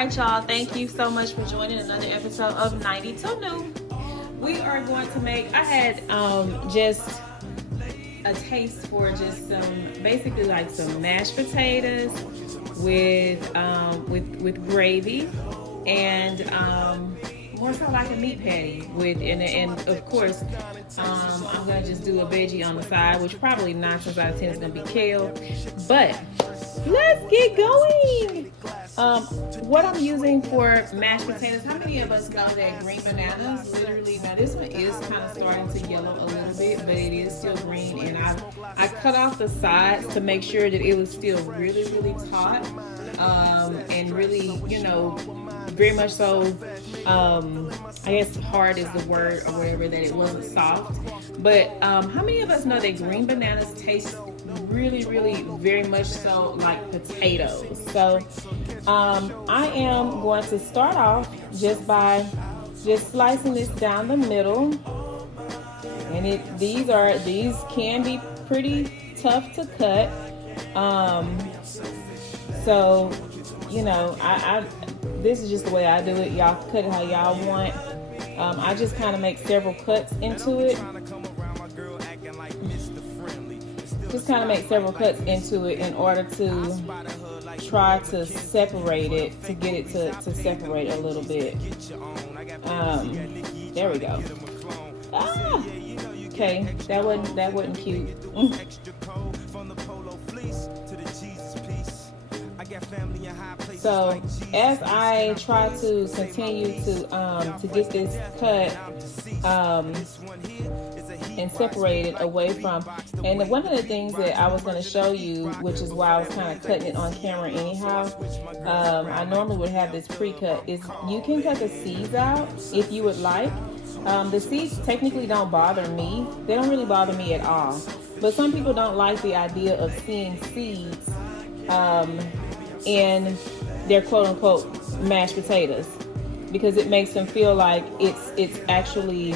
right, y'all, thank you so much for joining another episode of 92 New. We are going to make, I had just a taste for just some, basically like some mashed potatoes with gravy and more so like a meat patty with, and of course, I'm gonna just do a veggie on the side, which probably 9 times out of 10 is gonna be kale, but let's get going. What I'm using for mashed potatoes, how many of us know that green bananas, literally, now this one is kind of starting to yellow a little bit, but it is still green, and I cut off the sides to make sure that it was still really, really taut, and really, you know, very much so, I guess hard is the word or whatever, that it wasn't soft. But how many of us know that green bananas taste really, really very much so like potatoes? So I am going to start off just by just slicing this down the middle. And these can be pretty tough to cut. So, you know, this is just the way I do it. Y'all cut it how y'all want. I just kind of make several cuts into it. Just kind of make several cuts into it in order to try to separate it, to get it to separate a little bit. There we go. Ah! Okay, that wasn't cute. So as I try to continue to get this cut and separated away from, and one of the things that I was going to show you, which is why I was kind of cutting it on camera anyhow, I normally would have this pre-cut, is you can cut the seeds out if you would like. The seeds technically don't bother me. They don't really bother me at all. But some people don't like the idea of seeing seeds in their quote-unquote mashed potatoes, because it makes them feel like it's actually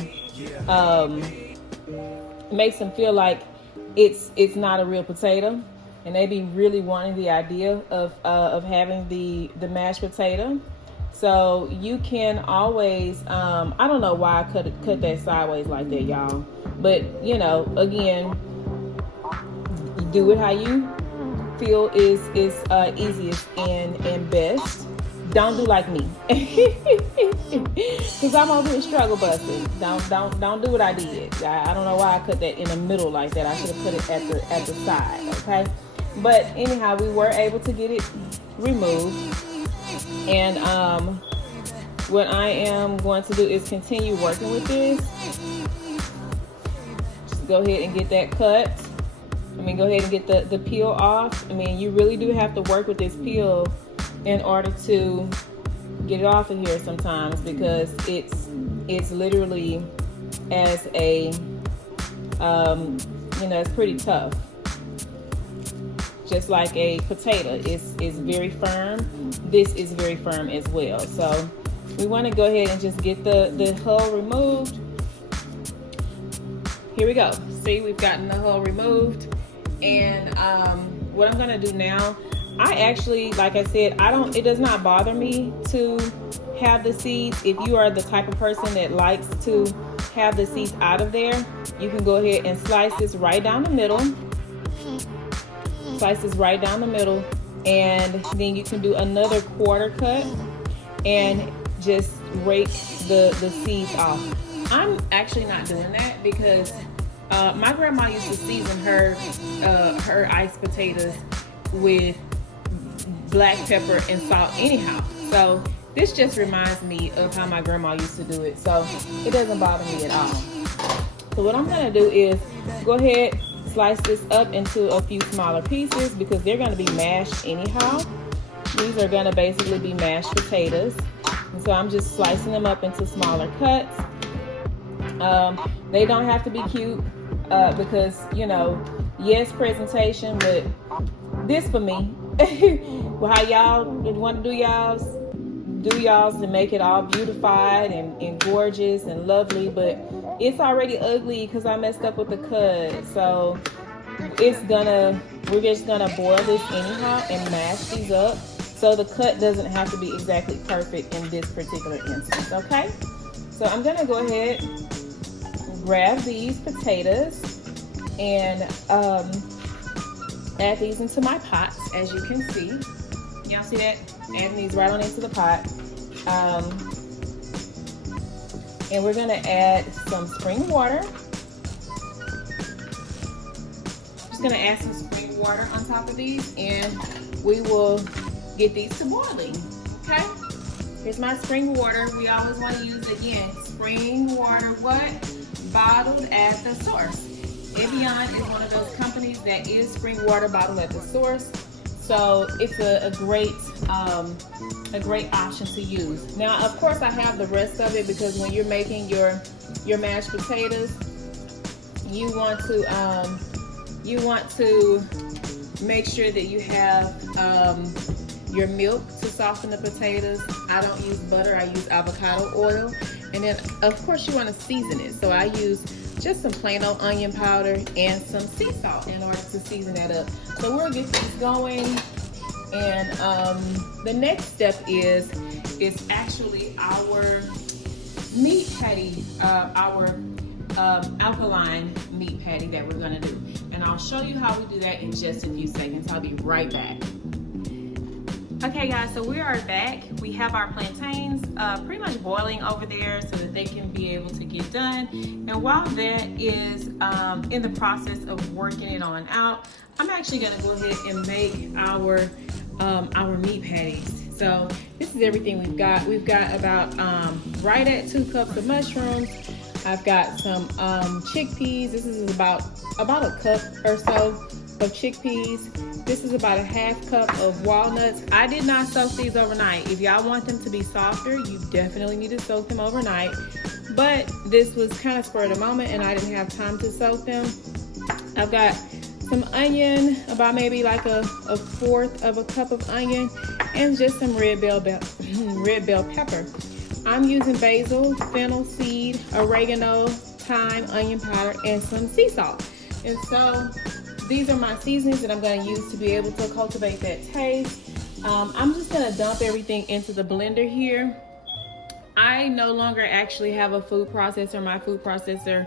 makes them feel like it's not a real potato, and they be really wanting the idea of having the mashed potato. So you can always I don't know why I cut that sideways like that, y'all, but you know, again, do it how you feel is easiest and best. Don't do like me, because I'm over here struggle busting. Don't do what I did. I don't know why I cut that in the middle like that. I should have put it at the side. Okay, but anyhow, we were able to get it removed, and what I am going to do is continue working with this. Just go ahead and get that cut. Go ahead and get the peel off. You really do have to work with this peel in order to get it off of here sometimes, because it's literally as a it's pretty tough, just like a potato is very firm. This is very firm as well. So we want to go ahead and just get the hull removed. Here we go. See, we've gotten the hull removed. And what I'm gonna do now, I actually, like I said, it does not bother me to have the seeds. If you are the type of person that likes to have the seeds out of there, you can go ahead and slice this right down the middle. Slice this right down the middle, and then you can do another quarter cut and just rake the seeds off. I'm actually not doing that because my grandma used to season her iced potatoes with black pepper and salt anyhow. So this just reminds me of how my grandma used to do it. So it doesn't bother me at all. So what I'm going to do is go ahead, slice this up into a few smaller pieces, because they're going to be mashed anyhow. These are going to basically be mashed potatoes. And so I'm just slicing them up into smaller cuts. They don't have to be cute, because, you know, yes, presentation, but this for me. Well, how y'all want to do y'all's to make it all beautified and gorgeous and lovely, but it's already ugly because I messed up with the cut. So we're just gonna boil this anyhow and mash these up So the cut doesn't have to be exactly perfect in this particular instance, okay? So I'm gonna go ahead and grab these potatoes and add these into my pot, as you can see. Y'all see that? Adding these right on into the pot. And we're gonna add some spring water. Just gonna add some spring water on top of these, and we will get these to boiling, okay? Here's my spring water. We always wanna use, again, spring water, what? Bottled at the source. Evian is one of those companies that is spring water bottled at the source. So it's a great option to use. Now, of course, I have the rest of it because when you're making your mashed potatoes, you want to make sure that you have your milk to soften the potatoes. I don't use butter, I use avocado oil. And then, of course, you want to season it. So I use just some plain old onion powder and some sea salt in order to season that up. So we'll get these going. And the next step is actually our meat patty, our alkaline meat patty that we're gonna do. And I'll show you how we do that in just a few seconds. I'll be right back. Okay guys, so we are back. We have our plantains pretty much boiling over there so that they can be able to get done. And while that is in the process of working it on out, I'm actually gonna go ahead and make our meat patties. So this is everything we've got. We've got about right at 2 cups of mushrooms. I've got some chickpeas. This is about a cup or so of chickpeas. This is about a ½ cup of walnuts. I did not soak these overnight. If y'all want them to be softer, you definitely need to soak them overnight. But this was kind of spur of the moment and I didn't have time to soak them. I've got some onion, about maybe like a 1/4 of a cup of onion, and just some red bell pepper. I'm using basil, fennel seed, oregano, thyme, onion powder, and some sea salt. And so these are my seasonings that I'm going to use to be able to cultivate that taste. I'm just going to dump everything into the blender here. I no longer actually have a food processor. My food processor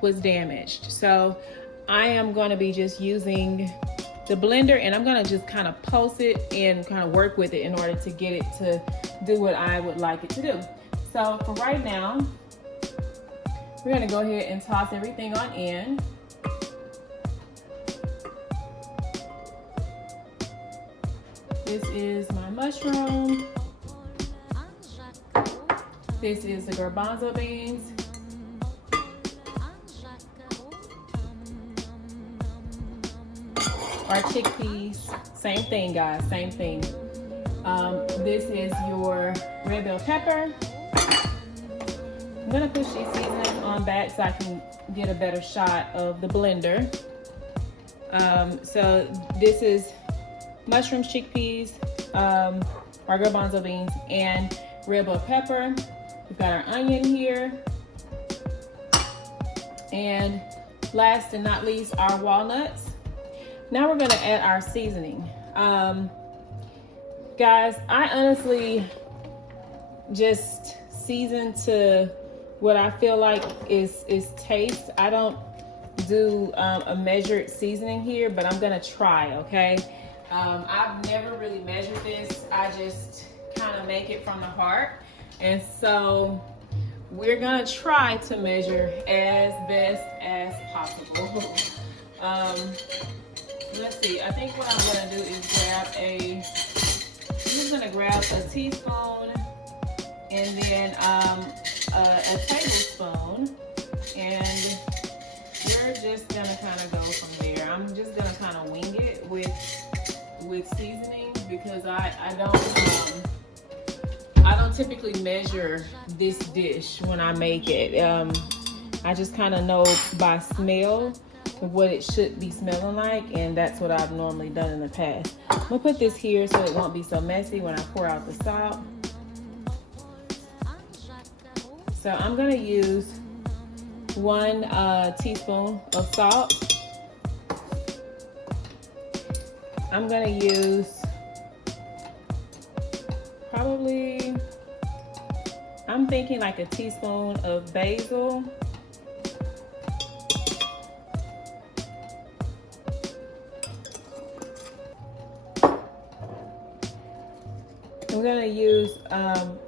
was damaged. So I am going to be just using the blender, and I'm going to just kind of pulse it and kind of work with it in order to get it to do what I would like it to do. So for right now, we're going to go ahead and toss everything on in. This is my mushroom. This is the garbanzo beans. Our chickpeas, same thing guys, same thing. This is your red bell pepper. I'm gonna push these seasonings on back so I can get a better shot of the blender. So this is mushrooms, chickpeas, our garbanzo beans, and red bell pepper. We've got our onion here. And last and not least, our walnuts. Now we're gonna add our seasoning. Guys, I honestly just season to what I feel like is taste. I don't do a measured seasoning here, but I'm gonna try, okay? I've never really measured this. I just kind of make it from the heart. And so we're gonna try to measure as best as possible. Let's see, I think what I'm gonna do is I'm just gonna grab a teaspoon and then a tablespoon, and we're just gonna kind of go from there. I'm just gonna kind of wing it with seasoning because I don't typically measure this dish when I make it. I just kind of know by smell what it should be smelling like, and that's what I've normally done in the past. I'm gonna put this here so it won't be so messy when I pour out the salt. So I'm gonna use 1 teaspoon of salt. I'm gonna use probably, I'm thinking like a teaspoon of basil. We're gonna use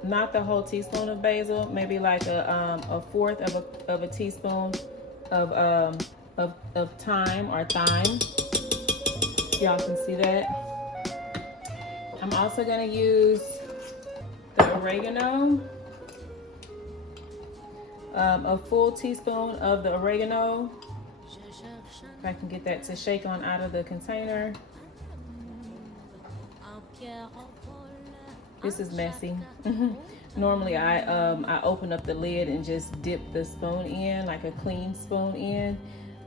not the whole teaspoon of basil, maybe like a fourth of a teaspoon of thyme or thyme. Y'all can see that. I'm also gonna use the oregano, a full teaspoon of the oregano. If I can get that to shake on out of the container. This is messy. Normally I open up the lid and just dip the spoon in, like a clean spoon in.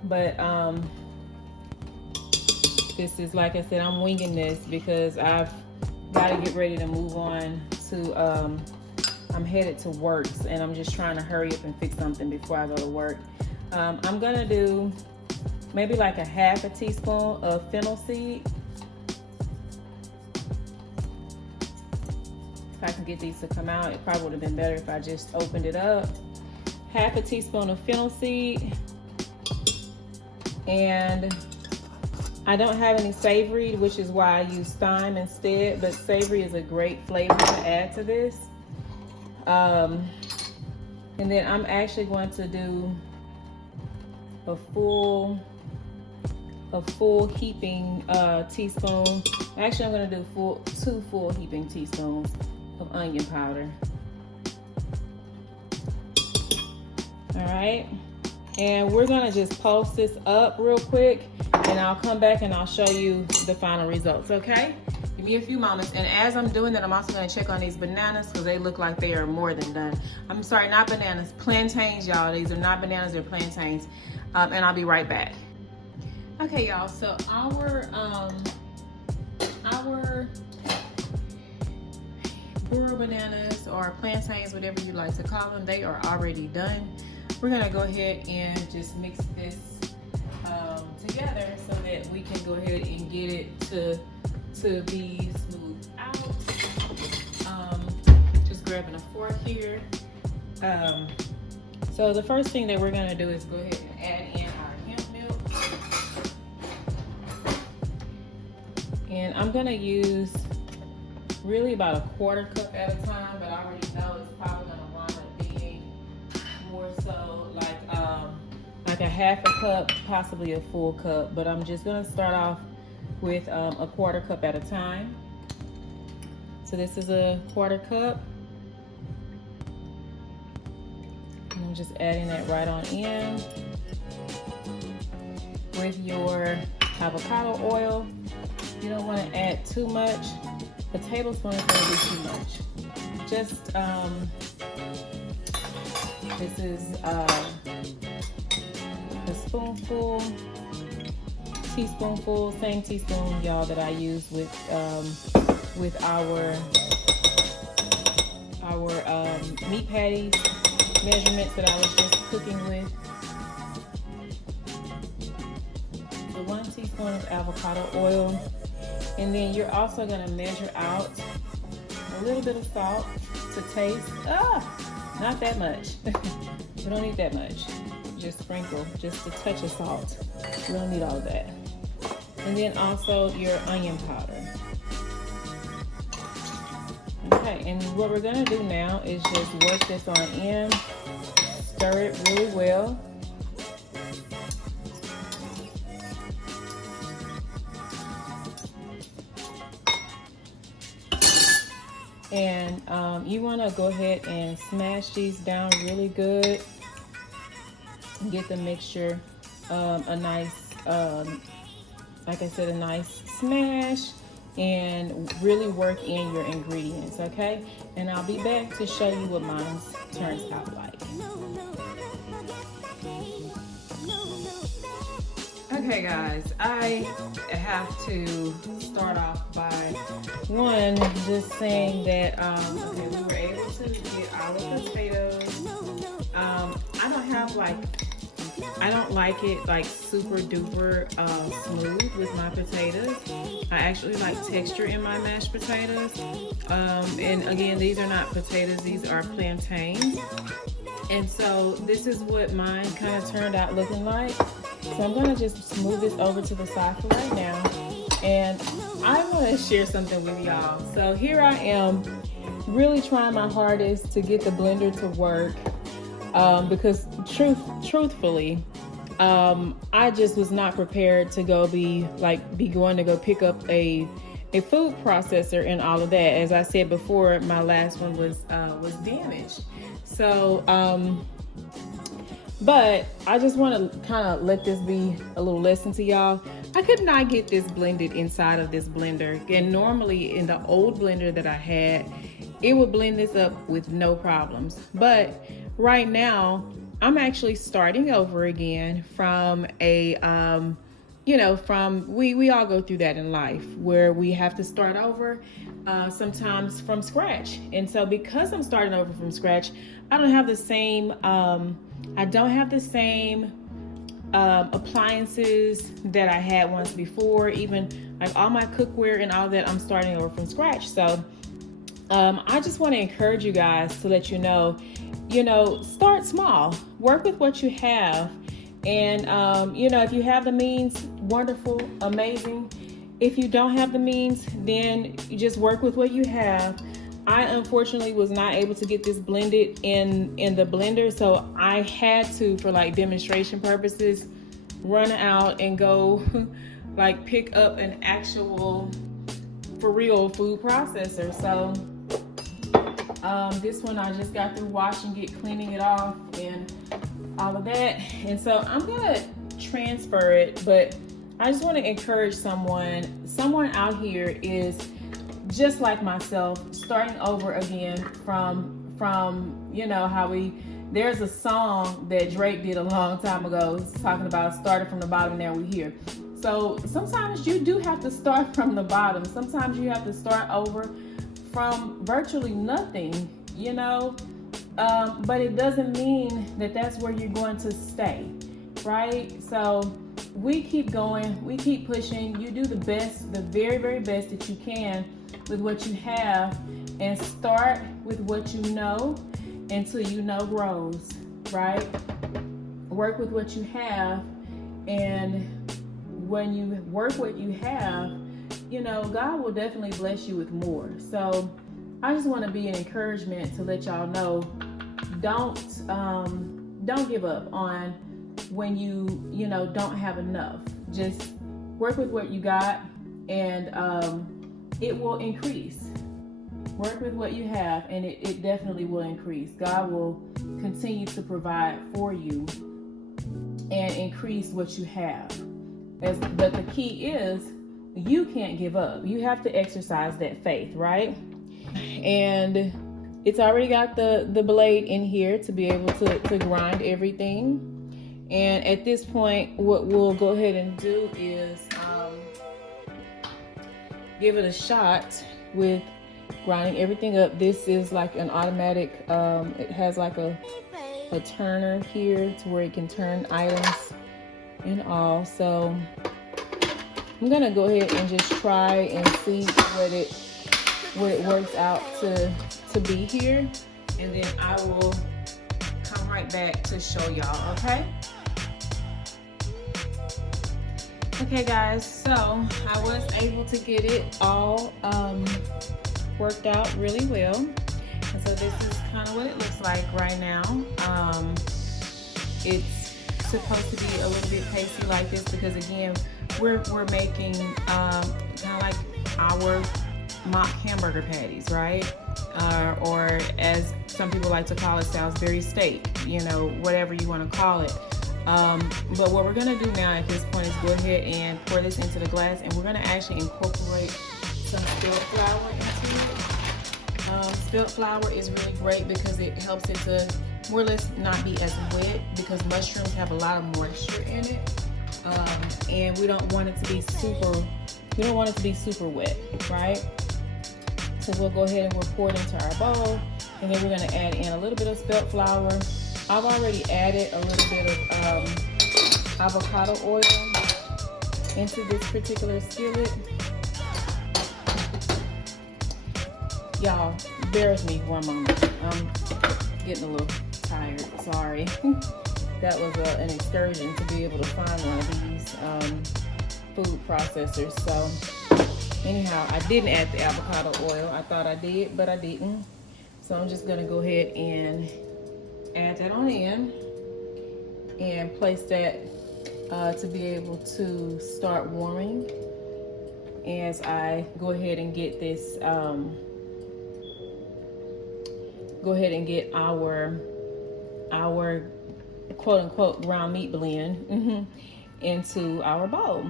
But this is, like I said, I'm winging this because I've got to get ready to move on to, I'm headed to work and I'm just trying to hurry up and fix something before I go to work. I'm gonna do maybe like a half a teaspoon of fennel seed. If I can get these to come out, it probably would have been better if I just opened it up. Half a teaspoon of fennel seed. And I don't have any savory, which is why I use thyme instead, but savory is a great flavor to add to this. And then I'm actually going to do a full heaping teaspoon. Actually, I'm going to do two full heaping teaspoons of onion powder. All right, and we're going to just pulse this up real quick, and I'll come back and I'll show you the final results. Okay, give me a few moments. And as I'm doing that, I'm also going to check on these bananas because they look like they are more than done. I'm sorry, not bananas, plantains, y'all. These are not bananas, they're plantains. And I'll be right back. Okay, y'all, so our burro bananas or plantains, whatever you like to call them, they are already done. We're gonna go ahead and just mix this together so that we can go ahead and get it to be smoothed out. Just grabbing a fork here. So the first thing that we're gonna do is go ahead and add in our hemp milk. And I'm gonna use really about a quarter cup at a time, but I already know it's probably gonna wind up being more so like a half a cup, possibly a full cup, but I'm just gonna start off with a quarter cup at a time. So this is a quarter cup. And I'm just adding that right on in with your avocado oil. You don't want to add too much. A tablespoon is going to be too much. Just this is a spoonful, teaspoonful, same teaspoon, y'all, that I use with our meat patties measurements that I was just cooking with. So 1 teaspoon of avocado oil. And then you're also gonna measure out a little bit of salt to taste. Not that much. We don't need that much. Just sprinkle, just a touch of salt. We don't need all of that. And then also your onion powder. Okay, and what we're gonna do now is just work this on in, stir it really well. And you want to go ahead and smash these down really good and get the mixture a nice, like I said, a nice smash, and really work in your ingredients, okay? And I'll be back to show you what mine turns out like. Okay guys, I have to start off by one, just saying that okay, we were able to get our potatoes. I don't have like I don't like it like super duper smooth with my potatoes. I actually like texture in my mashed potatoes. And again, these are not potatoes, these are plantains. And so this is what mine kind of turned out looking like. So I'm gonna just move this over to the side for right now. And I wanna share something with y'all. So here I am, really trying my hardest to get the blender to work. Because truthfully, I just was not prepared to be going to go pick up a food processor and all of that. As I said before, my last one was damaged. So, but I just want to kind of let this be a little lesson to y'all. I could not get this blended inside of this blender. And normally in the old blender that I had, it would blend this up with no problems. But right now, I'm actually starting over again from we all go through that in life where we have to start over sometimes from scratch. And so because I'm starting over from scratch, I don't have the same appliances that I had once before. Even like all my cookware and all that, I'm starting over from scratch. So I just want to encourage you guys to let you know, start small, work with what you have. And, if you have the means, wonderful, amazing. If you don't have the means, then you just work with what you have. I unfortunately was not able to get this blended in the blender. So I had to, for like demonstration purposes, run out and go like pick up an actual, for real food processor. So this one I just got through washing it, cleaning it off and all of that. And so I'm gonna transfer it, but I just want to encourage someone out here is just like myself, starting over again from there's a song that Drake did a long time ago. It's talking about starting from the bottom, now we're here. So sometimes you do have to start from the bottom. Sometimes you have to start over from virtually nothing, but it doesn't mean that that's where you're going to stay, right? So we keep going, we keep pushing. You do the best, the very, very best that you can with what you have, and start with what you know until you know grows, right? Work with what you have, and when you work what you have, God will definitely bless you with more. So I just want to be an encouragement to let y'all know, don't give up on when you don't have enough. Just work with what you got, and it will increase. Work with what you have, and it definitely will increase. God will continue to provide for you and increase what you have. But the key is, you can't give up. You have to exercise that faith, right? And it's already got the blade in here to be able to grind everything. And at this point, what we'll go ahead and do is give it a shot with grinding everything up. This is like an automatic, it has like a turner here to where it can turn items and all. So I'm gonna go ahead and just try and see what it works out to be here, and then I will come right back to show y'all. Okay guys, so I was able to get it all worked out really well, and so this is kind of what it looks like right now. It's supposed to be a little bit pasty like this because, again, we're making kind of like our mock hamburger patties, right? Or as some people like to call it, Salisbury Steak, whatever you want to call it. But what we're gonna do now at this point is go ahead and pour this into the glass, and we're gonna actually incorporate some spilled flour into it. Spilled flour is really great because it helps it to more or less not be as wet, because mushrooms have a lot of moisture in it, and we don't want it to be super wet, right? So we'll go ahead and we'll pour it into our bowl, and then we're gonna add in a little bit of spelt flour, I've already added a little bit of avocado oil into this particular skillet. Y'all, bear with me one moment. I'm getting a little tired, sorry. That was an excursion to be able to find one of these food processors. So anyhow, I didn't add the avocado oil. I thought I did, but I didn't. So I'm just gonna go ahead and add that on in and place that to be able to start warming as I go ahead and get this go ahead and get our quote unquote ground meat blend into our bowl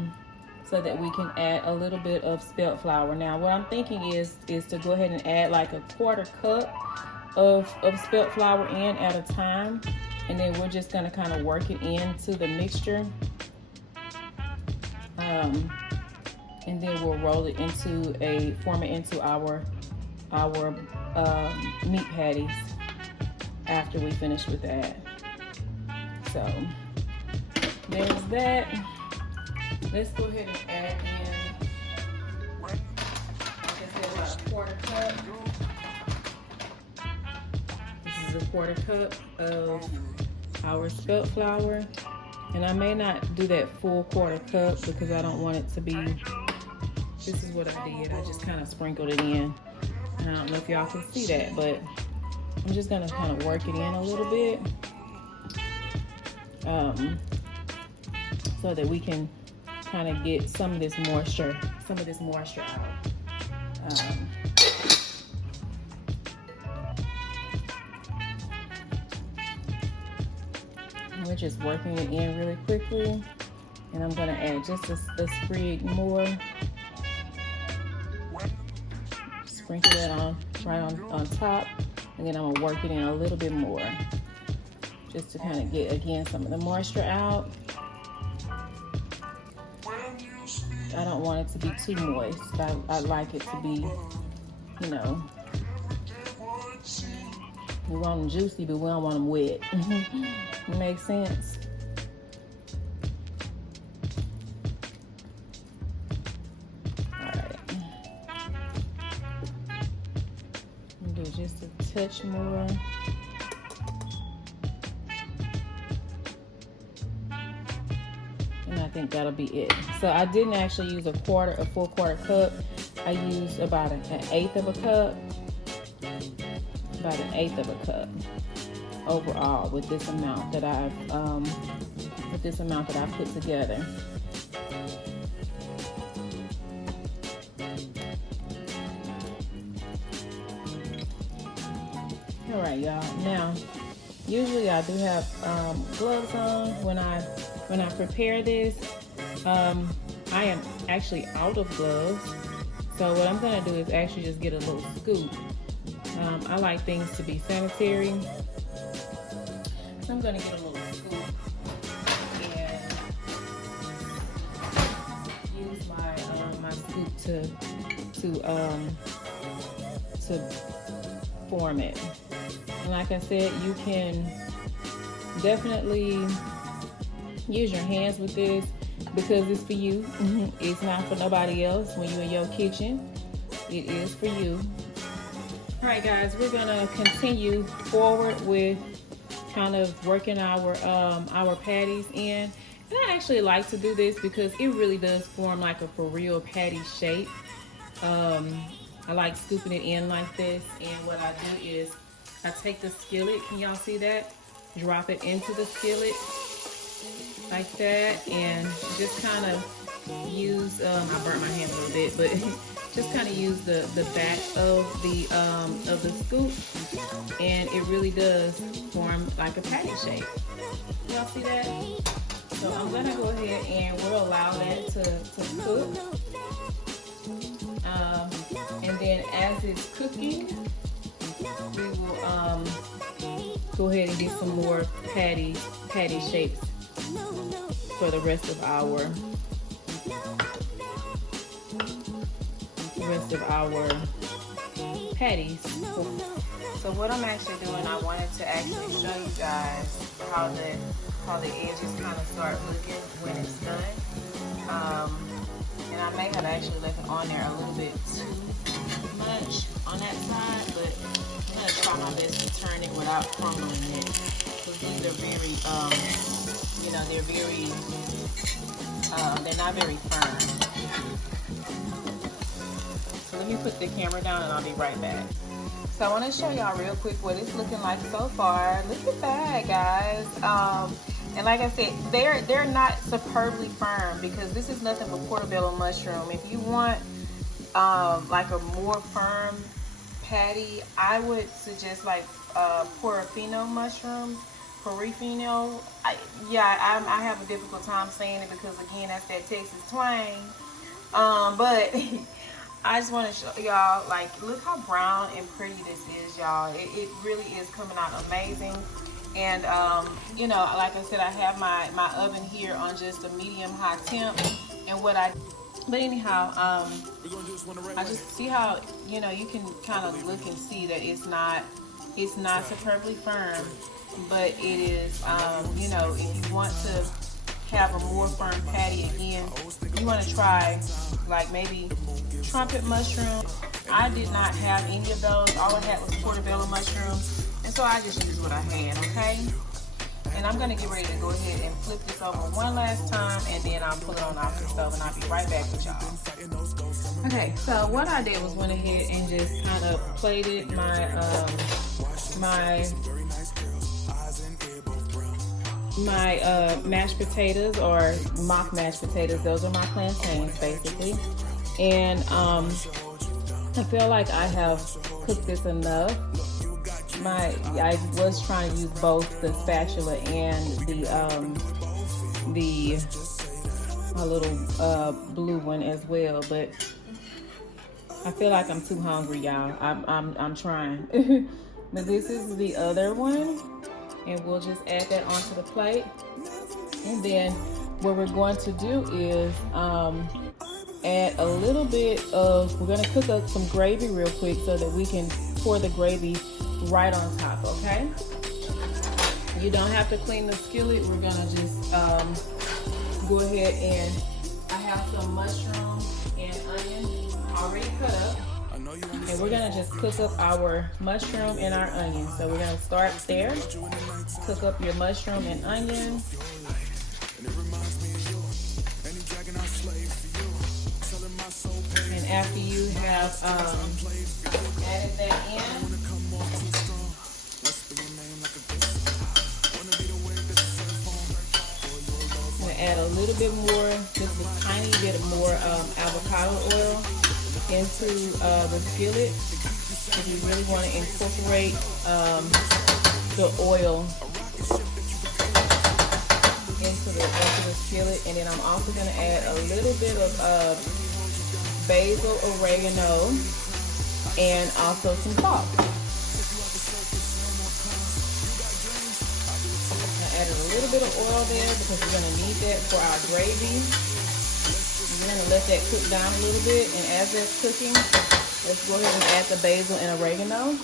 so that we can add a little bit of spelt flour. Now what I'm thinking is to go ahead and add like a 1/4 cup of spelt flour in at a time, and then we're just going to kind of work it into the mixture, and then we'll roll it form it into our meat patties after we finish with that. So there's that. Let's go ahead and add in, like I said, about a 1/4 cup. This is a 1/4 cup of our spelt flour, and I may not do that full 1/4 cup because I don't want it to be. This is what I did. I just kind of sprinkled it in. And I don't know if y'all can see that, but I'm just gonna kind of work it in a little bit, so that we can kind of get some of this moisture out. We're just working it in really quickly, and I'm gonna add just a sprig more. Sprinkle that on right on top, and then I'm gonna work it in a little bit more, just to kind of get again some of the moisture out. I don't want it to be too moist. I like it to be, you know, we want them juicy, but we don't want them wet. Makes sense. All right. Do just a touch more. And I think that'll be it. So I didn't actually use a full 1/4 cup. I used about an 1/8 of a cup. About an 1/8 of a cup overall with this amount that I've put together. All right, y'all. Now, usually I do have gloves on when I prepare this. I am actually out of gloves, so what I'm gonna do is actually just get a little scoop. I like things to be sanitary. So I'm gonna get a little scoop and use my scoop to form it. And like I said, you can definitely use your hands with this because it's for you. It's not for nobody else. When you're in your kitchen, it is for you. All right, guys, we're gonna continue forward with kind of working our patties in. And I actually like to do this because it really does form like a for real patty shape. I like scooping it in like this, and what I do is I take the skillet, can y'all see that? Drop it into the skillet like that, and just kind of use, I burnt my hand a little bit, but just kind of use the back of the scoop, and it really does form like a patty shape. Y'all see that? So I'm gonna go ahead and we'll allow that to cook. And then as it's cooking, we will go ahead and get some more patty shapes for the rest of our patties. So So what I'm actually doing, I wanted to actually show you guys how the edges kind of start looking when it's done. And I may have actually left it on there a little bit too much on that side, but I'm gonna try my best to turn it without crumbling it, because these are very, you know, they're not very firm. So let me put the camera down and I'll be right back. So I want to show y'all real quick what it's looking like so far. Look at that, guys. And like I said, they're not superbly firm, because this is nothing but portobello mushroom. If you want like a more firm patty, I would suggest like portofino mushroom. Portofino. I have a difficult time saying it because, again, that's that Texas twang. But I just want to show y'all, like, look how brown and pretty this is, y'all. It really is coming out amazing. And you know, like I said, I have my oven here on just a medium high temp. And but anyhow, I just see how, you know, you can kind of look and see that it's not superbly firm, but it is, you know, if you want to have a more firm patty, again, you want to try like maybe trumpet mushroom. I did not have any of those. All I had was portobello mushroom, and so I just used what I had, okay? And I'm going to get ready to go ahead and flip this over one last time, and then I'll pull it on off the stove, and I'll be right back with y'all. Okay, so what I did was went ahead and just kind of plated my mashed potatoes, or mock mashed potatoes. Those are my plantains, basically. And I feel like I have cooked this enough. I was trying to use both the spatula and my little blue one as well, but I feel like I'm too hungry, y'all. I'm trying. But this is the other one, and we'll just add that onto the plate. And then what we're going to do is add a little bit of, we're going to cook up some gravy real quick so that we can pour the gravy right on top, okay? You don't have to clean the skillet. We're going to just go ahead, and I have some mushroom and onion already cut up. And we're gonna just cook up our mushroom and our onion. So we're gonna start there. Cook up your mushroom and onion. And after you have added that in, I'm gonna add a little bit more, just a tiny bit more avocado oil into the skillet, because we really want to incorporate the oil into the skillet. And then I'm also going to add a little bit of basil, oregano, and also some salt. I added a little bit of oil there because we're going to need that for our gravy. We're going to let that cook down a little bit, and as that's cooking, let's go ahead and add the basil and oregano.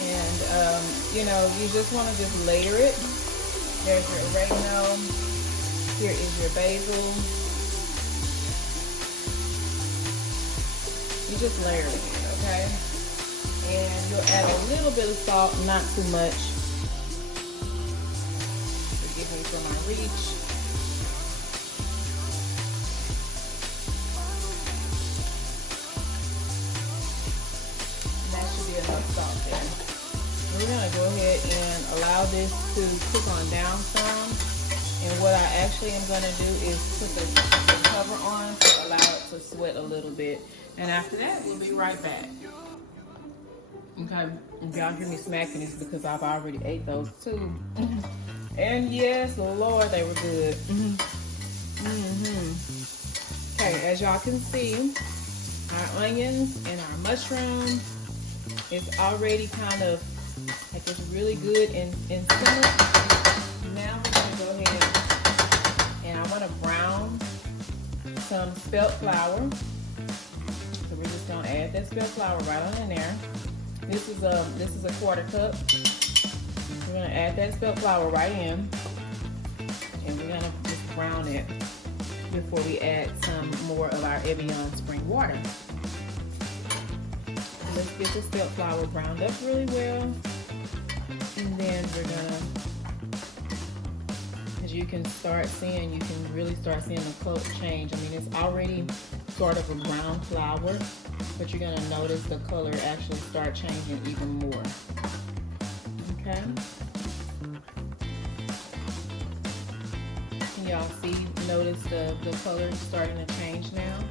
And, you know, you just want to just layer it. There's your oregano. Here is your basil. You just layer it, okay? And you'll add a little bit of salt, not too much. Forgive me for my reach. And that should be enough salt there. We're gonna go ahead and allow this to cook on down some. And what I actually am gonna do is put the cover on to allow it to sweat a little bit. And after that, we'll be right back. Okay, if y'all hear me smacking, it's because I've already ate those too. And yes, Lord, they were good. Okay, as y'all can see, our onions and our mushroom is already kind of like it's really good in simmered. Now we're gonna go ahead and I want to brown spelt flour. So we're just gonna add that spelt flour right on in there. This is a 1/4 cup. We're gonna add that spelt flour right in, and we're gonna just brown it before we add some more of our Evian spring water. Let's get the spelt flour browned up really well, and then we're gonna, as you can really start seeing the color change. I mean, it's already sort of a brown flour, but you're gonna notice the color actually start changing even more. Okay. Can y'all notice the color starting to change now?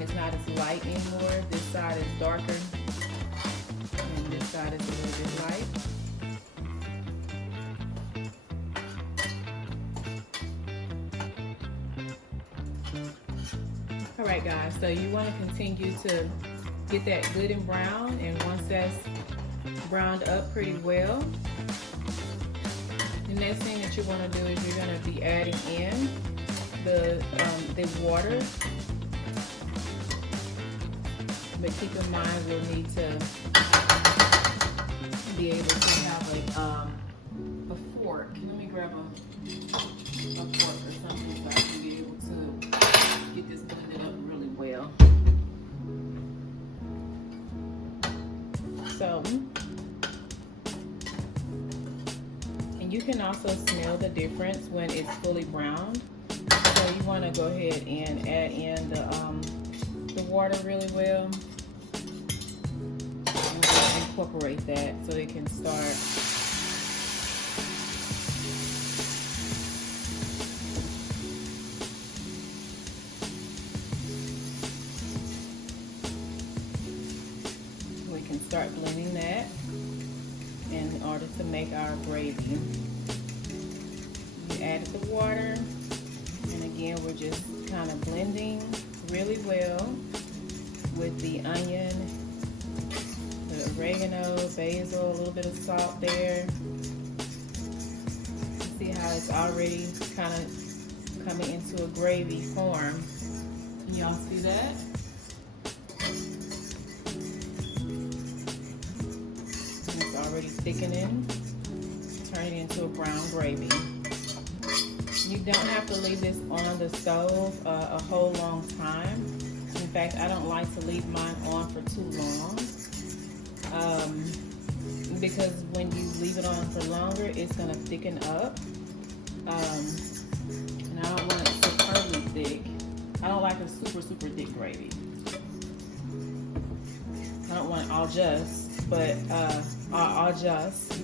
It's not as light anymore. This side is darker, and this side is a little bit light. All right, guys, so you want to continue to get that good and brown, and once that's browned up pretty well, the next thing that you want to do is you're going to be adding in the water. But keep in mind, we'll need to be able to have a fork. Let me grab a fork or something so I can be able to get this blended up really well. So, and you can also smell the difference when it's fully browned. So you want to go ahead and add in the water really well. And incorporate that so it can start blending that in order to make our gravy. We added the water, and again we're just kind of blending really well with the onion, the oregano, basil, a little bit of salt there. See how it's already kind of coming into a gravy form. Can y'all see that? It's already thickening, turning into a brown gravy. You don't have to leave this on the stove a whole long time. In fact, I don't like to leave mine on for too long because when you leave it on for longer, it's going to thicken up. And I don't want it superbly thick. I don't like a super thick gravy. I don't want all just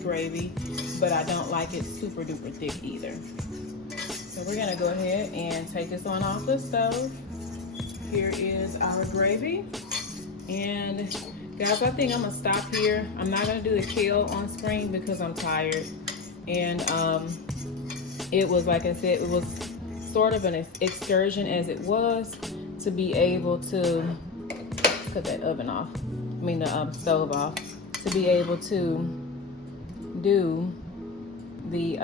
gravy, but I don't like it super duper thick either. So we're gonna go ahead and take this on off the stove. Here is our gravy. And guys, I think I'm gonna stop here. I'm not gonna do the kale on screen because I'm tired. And it was, like I said, it was sort of an excursion as it was to be able to cut that oven off. I mean the stove off. To be able to do the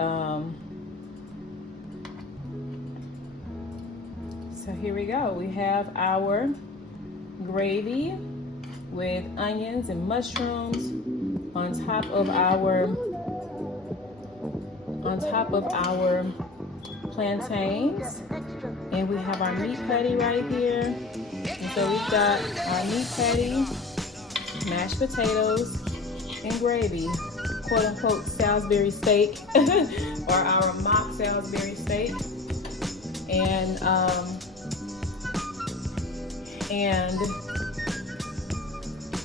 so here we go. We have our gravy with onions and mushrooms on top of our plantains, and we have our meat patty right here. And so we've got our meat patty, mashed potatoes, and gravy, quote unquote Salisbury steak, or our mock Salisbury steak, and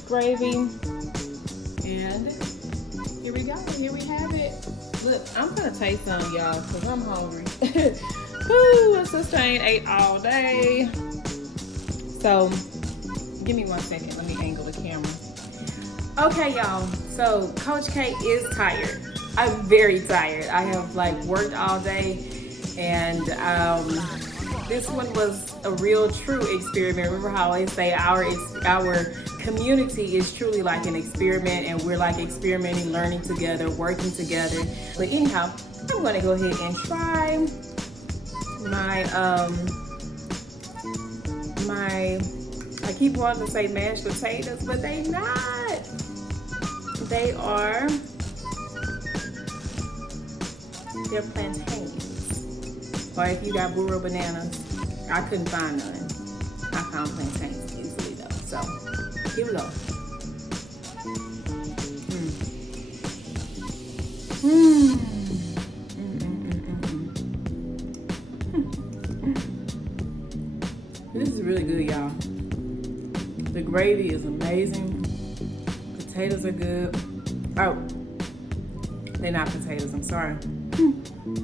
gravy, and here we go. Here we have it. Look, I'm gonna taste some, y'all, because I'm hungry. Woo, my sister ain't ate all day. So, give me 1 second. Let me angle the camera. Okay, y'all. So, Coach K is tired. I'm very tired. I have worked all day, and this one was a real, true experiment. Remember how I say our community is truly like an experiment, and we're like experimenting, learning together, working together. But anyhow, I'm gonna go ahead and try I keep wanting to say mashed potatoes, but they not. They're plantains. Or if you got burro bananas, I couldn't find none. I found plantains easily though. So here we go. This is really good, y'all. The gravy is amazing. Potatoes are good. Oh, they're not potatoes, I'm sorry.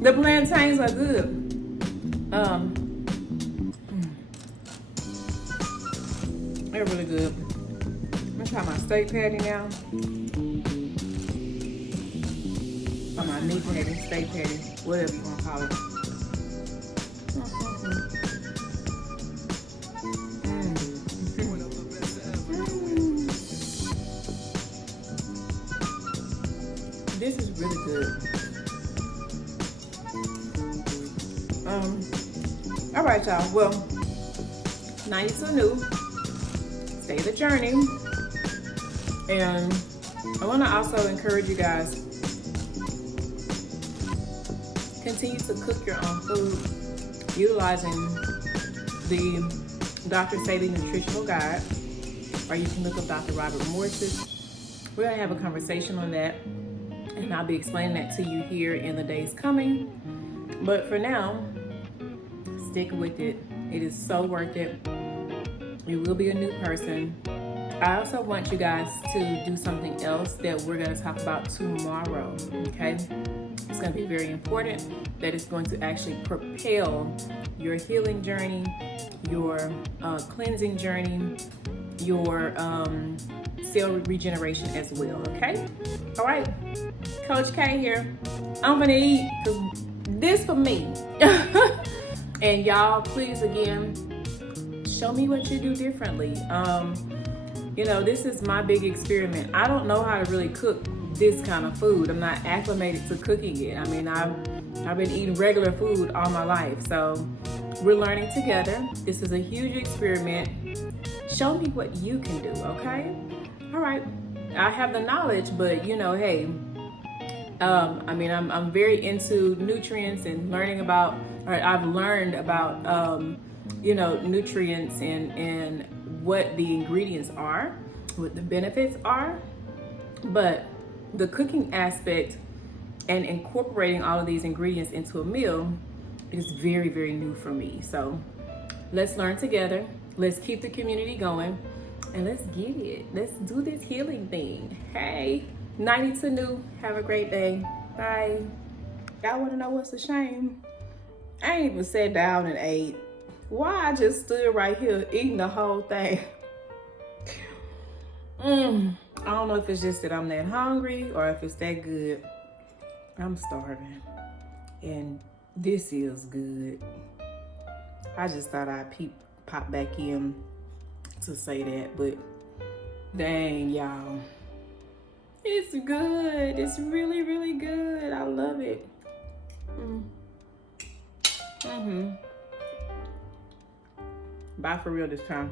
The plantains are good. They're really good. I'm gonna try my steak patty now. Or my meat patty, steak patty, whatever you wanna call it. This is really good. All right, y'all. Well, 92 new. Stay the journey. And I want to also encourage you guys, continue to cook your own food utilizing the Dr. Sadie Nutritional Guide, or you can look up Dr. Robert Morse's. We're going to have a conversation on that, and I'll be explaining that to you here in the days coming. But for now, stick with it. It is so worth it. You will be a new person. I also want you guys to do something else that we're going to talk about tomorrow, okay? It's going to be very important, that it's going to actually propel your healing journey, your cleansing journey, your cell regeneration as well, okay? All right, Coach K here. I'm gonna eat, because this for me. And y'all, please, again, show me what you do differently. You know, this is my big experiment. I don't know how to really cook this kind of food. I'm not acclimated to cooking it. I mean, I've been eating regular food all my life. So we're learning together. This is a huge experiment. Show me what you can do, okay? All right. I have the knowledge, but you know, hey, I mean, I'm very into nutrients and learning about, or I've learned about, you know, nutrients and what the ingredients are, what the benefits are, but the cooking aspect and incorporating all of these ingredients into a meal is very, very new for me. So let's learn together. Let's keep the community going, and let's get it. Let's do this healing thing. Hey, 92 new. Have a great day. Bye. Y'all want to know what's a shame? I ain't even sat down and ate. Why I just stood right here eating the whole thing. I don't know if it's just that I'm that hungry or if it's that good. I'm starving, and this is good. I just thought I'd pop back in to say that, but dang, y'all, it's good. It's really, really good. I love it. Bye for real this time.